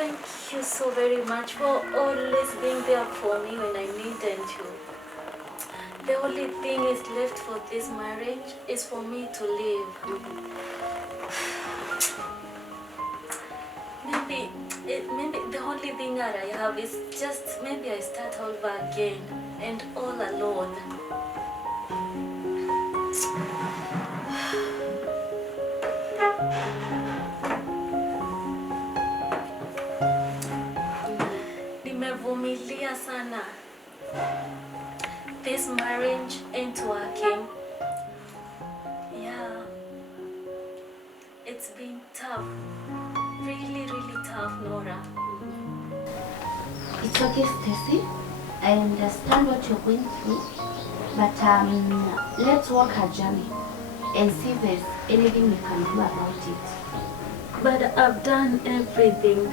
Thank you so very much for always being there for me when I needed you. The only thing is left for this marriage is for me to live. Maybe the only thing that I have is just maybe I start over again and all alone. Nimevumilia sana. This marriage ain't working. Yeah, it's been tough. Really tough, Nora. It's okay, Stacy. I understand what you're going through, but let's walk our journey and see if there's anything we can do about it. But I've done everything.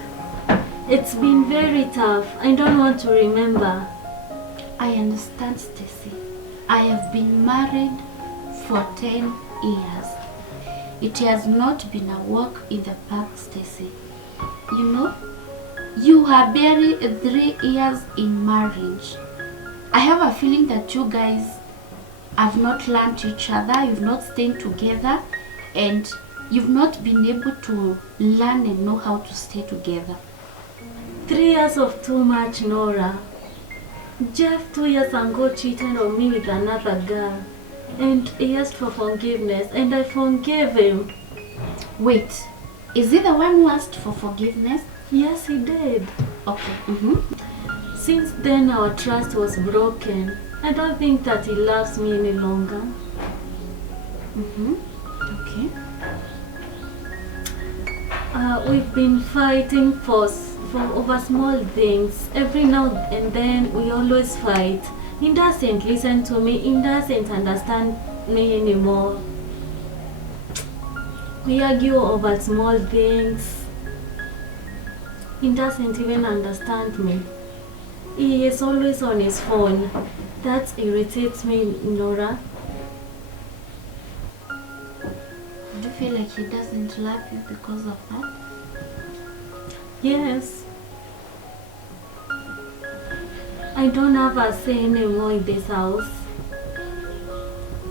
It's been very tough. I don't want to remember. I understand, Stacy. I have been married for 10 years. It has not been a walk in the park, Stacy. You know, you are barely 3 years in marriage. I have a feeling that you guys have not learned each other, you've not stayed together, and you've not been able to learn and know how to stay together. 3 years of too much, Nora. Jeff 2 years ago cheated on me with another girl. And he asked for forgiveness, and I forgave him. Wait, is he the one who asked for forgiveness? Yes, he did. Okay. Since then, our trust was broken. I don't think that he loves me any longer. Okay. We've been fighting for over small things. Every now and then, we always fight. He doesn't listen to me. He doesn't understand me anymore. We argue over small things. He doesn't even understand me. He is always on his phone. That irritates me, Nora. Do you feel like he doesn't love you because of that? Yes. I don't have a say anymore in this house.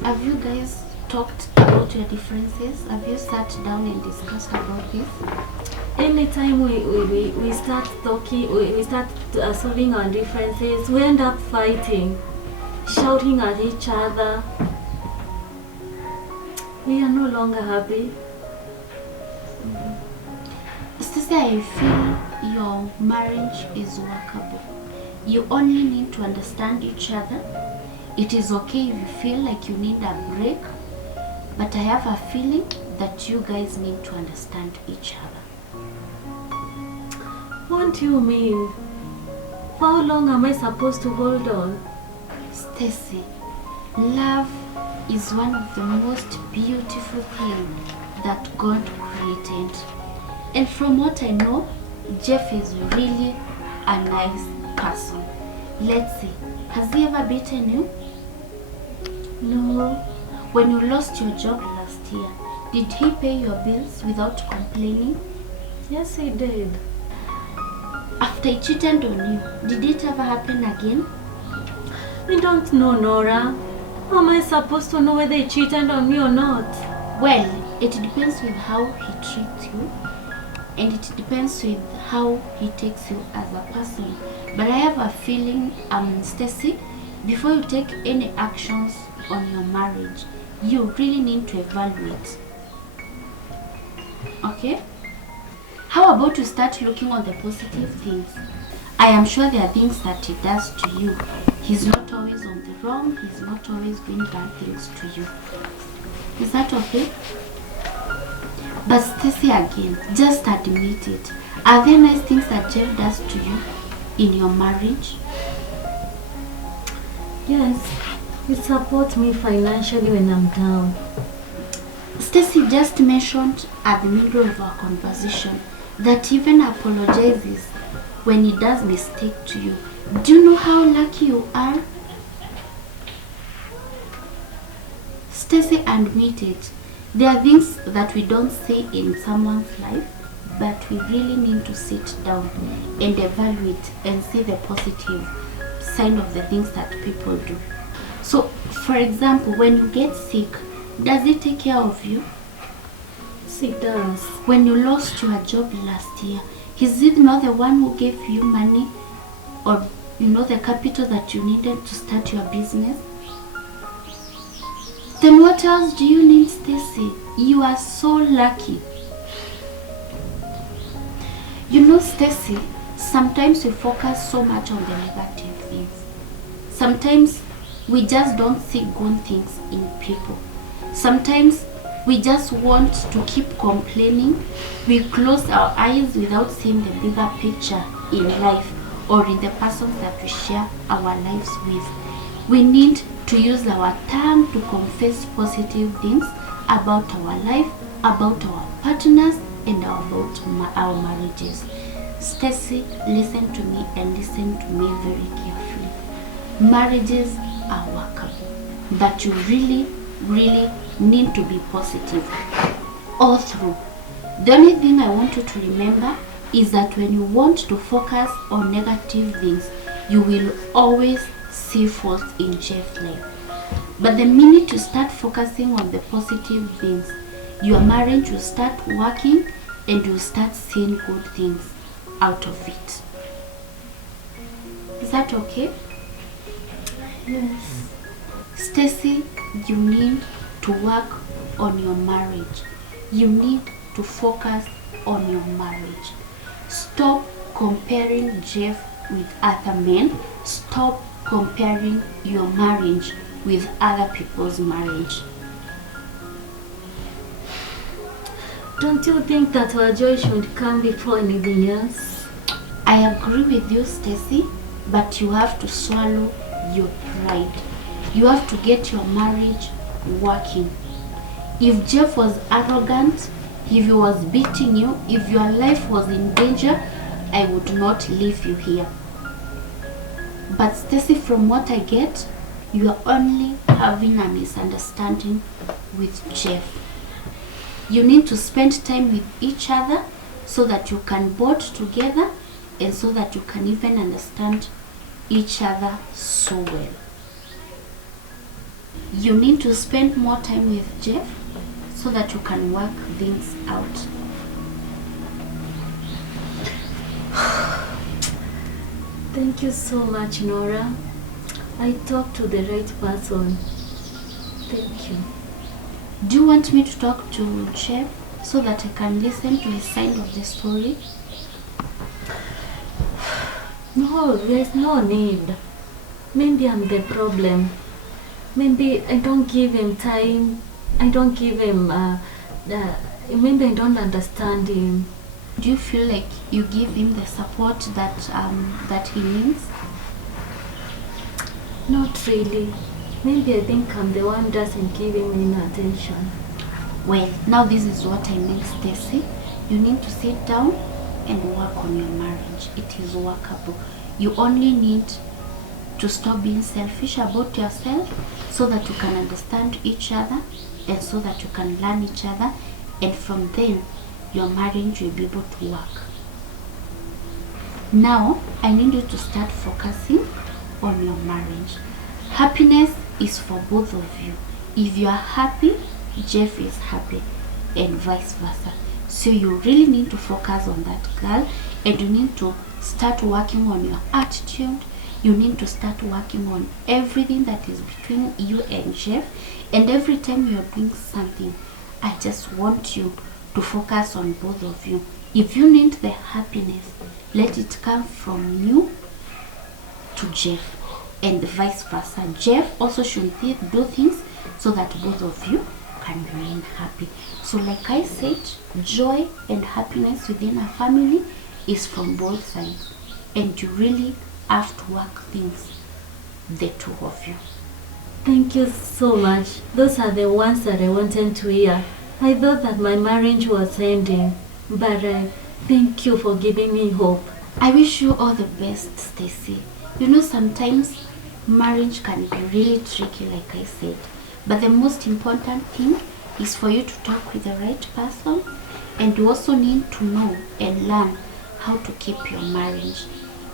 Have you guys talked about your differences? Have you sat down and discussed about this? Anytime we start talking, we start solving our differences, we end up fighting, shouting at each other. We are no longer happy. Stacey, I feel your marriage is workable. You only need to understand each other. It is okay if you feel like you need a break, but I have a feeling that you guys need to understand each other. What do you mean? For how long am I supposed to hold on? Stacy, love is one of the most beautiful things that God created. And from what I know, Jeff is really a nice person. Let's see, has he ever beaten you? No. When you lost your job last year, did he pay your bills without complaining? Yes, he did. After he cheated on you, did it ever happen again? I don't know, Nora. How am I supposed to know whether he cheated on me or not? Well, it depends with how he treats you, and it depends with how he takes you as a person. But I have a feeling, Stacy, before you take any actions on your marriage, you really need to evaluate. Okay? How about you start looking on the positive things? I am sure there are things that he does to you. He's not always on the wrong. He's not always doing bad things to you. Is that okay? But Stacy, again, just admit it. Are there nice things that Jeff does to you in your marriage? Yes, he supports me financially when I'm down. Stacy just mentioned at the middle of our conversation that he even apologizes when he does mistake to you. Do you know how lucky you are? Stacy, admit it. There are things that we don't see in someone's life, but we really need to sit down and evaluate and see the positive side of the things that people do. So, for example, when you get sick, does it take care of you? Yes, it does. When you lost your job last year, is it not the one who gave you money or the capital that you needed to start your business? Then what else do you need, Stacy? You are so lucky. Stacy, sometimes we focus so much on the negative things. Sometimes we just don't see good things in people. Sometimes we just want to keep complaining. We close our eyes without seeing the bigger picture in life or in the persons that we share our lives with. We need to use our tongue to confess positive things about our life, about our partners, and about our marriages. Stacy, listen to me and listen to me very carefully. Marriages are workable, but you really, really need to be positive all through. The only thing I want you to remember is that when you want to focus on negative things, you will always see faults in Jeff's life. But the minute you start focusing on the positive things, your marriage will start working and you'll start seeing good things out of it. Is that okay? Yes. Stacy, you need to work on your marriage. You need to focus on your marriage. Stop comparing Jeff with other men. Stop comparing your marriage with other people's marriage. Don't you think that our joy should come before anything else? I agree with you, Stacy, but you have to swallow your pride. You have to get your marriage working. If Jeff was arrogant, if he was beating you, if your life was in danger, I would not leave you here. But Stacy, from what I get, you are only having a misunderstanding with Jeff. You need to spend time with each other so that you can bond together and so that you can even understand each other so well. You need to spend more time with Jeff so that you can work things out. Thank you so much, Nora. I talked to the right person. Thank you. Do you want me to talk to Jeff so that I can listen to his side of the story? No, there's no need. Maybe I'm the problem. Maybe I don't give him time. I don't give him, maybe I don't understand him. Do you feel like you give him the support that he needs? Not really. Maybe I think I'm the one who doesn't give him any attention. Well, now this is what I mean, Stacy. You need to sit down and work on your marriage. It is workable. You only need to stop being selfish about yourself so that you can understand each other and so that you can learn each other, and from then your marriage will be able to work. Now I need you to start focusing on your marriage. Happiness is for both of you. If you are happy, Jeff is happy, and vice versa. So you really need to focus on that girl, and you need to start working on your attitude. You need to start working on everything that is between you and Jeff. And every time you're doing something, I just want you to focus on both of you. If you need the happiness, let it come from you to Jeff, and vice versa. Jeff also should do things so that both of you can remain happy. So like I said, joy and happiness within a family is from both sides, and you really have to work things, the two of you. Thank you so much. Those are the ones that I wanted to hear. I thought that my marriage was ending, but thank you for giving me hope. I wish you all the best, Stacy. You know, sometimes marriage can be really tricky, like I said, but the most important thing is for you to talk with the right person and you also need to know and learn how to keep your marriage.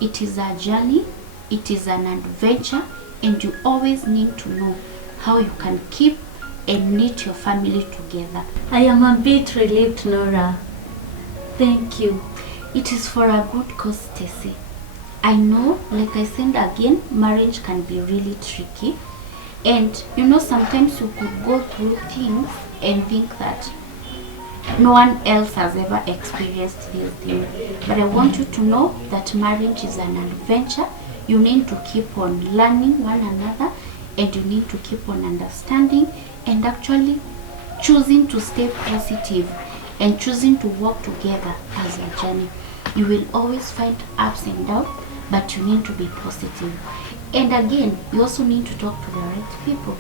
It is a journey, it is an adventure, and you always need to know how you can keep and knit your family together. I am a bit relieved, Nora. Thank you. It is for a good cause, Stacy. I know, like I said again, marriage can be really tricky. And sometimes you could go through things and think that no one else has ever experienced these things. But I want you to know that marriage is an adventure. You need to keep on learning one another, and you need to keep on understanding and actually choosing to stay positive and choosing to work together as a journey. You will always find ups and downs, but you need to be positive. And again, you also need to talk to the right people,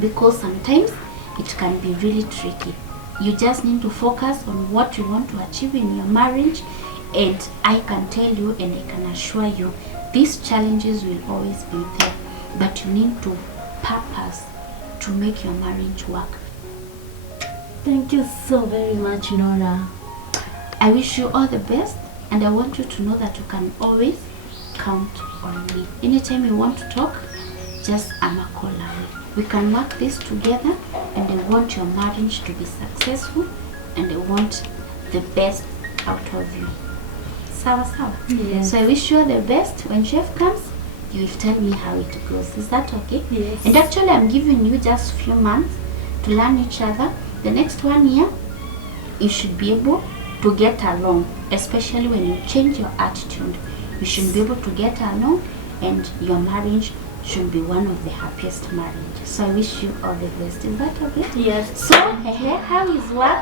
because sometimes it can be really tricky. You just need to focus on what you want to achieve in your marriage, and I can tell you and I can assure you these challenges will always be there, but you need to purpose to make your marriage work. Thank you so very much, Nora. I wish you all the best, and I want you to know that you can always count on me. Anytime you want to talk, just I'm a call away. We can work this together, and I want your marriage to be successful, and I want the best out of you. Sawa sawa? Yes. So I wish you all the best. When chef comes, you will tell me how it goes. Is that okay? Yes. And actually, I'm giving you just a few months to learn each other. The next 1 year, you should be able to get along, especially when you change your attitude. You should be able to get along, and your marriage should be one of the happiest marriages. So I wish you all the best. Is that okay? Yes. So, how is work?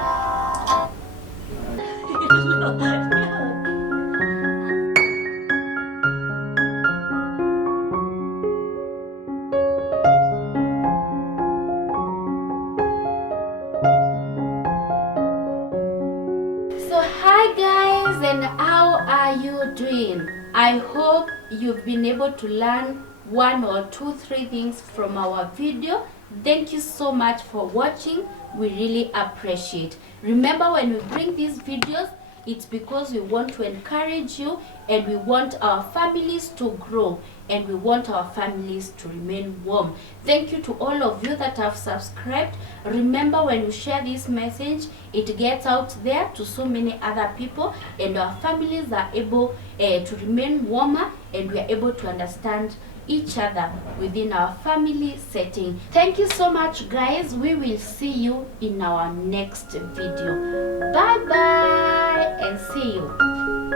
So hi guys, and how are you doing? I hope you've been able to learn 1 or 2, 3 things from our video. Thank you so much for watching. We really appreciate. Remember, when we bring these videos, it's because we want to encourage you, and we want our families to grow, and we want our families to remain warm. Thank you to all of you that have subscribed. Remember, when you share this message, it gets out there to so many other people, and our families are able to remain warmer, and we are able to understand each other within our family setting. Thank you so much, guys. We will see you in our next video. Bye bye, and see you.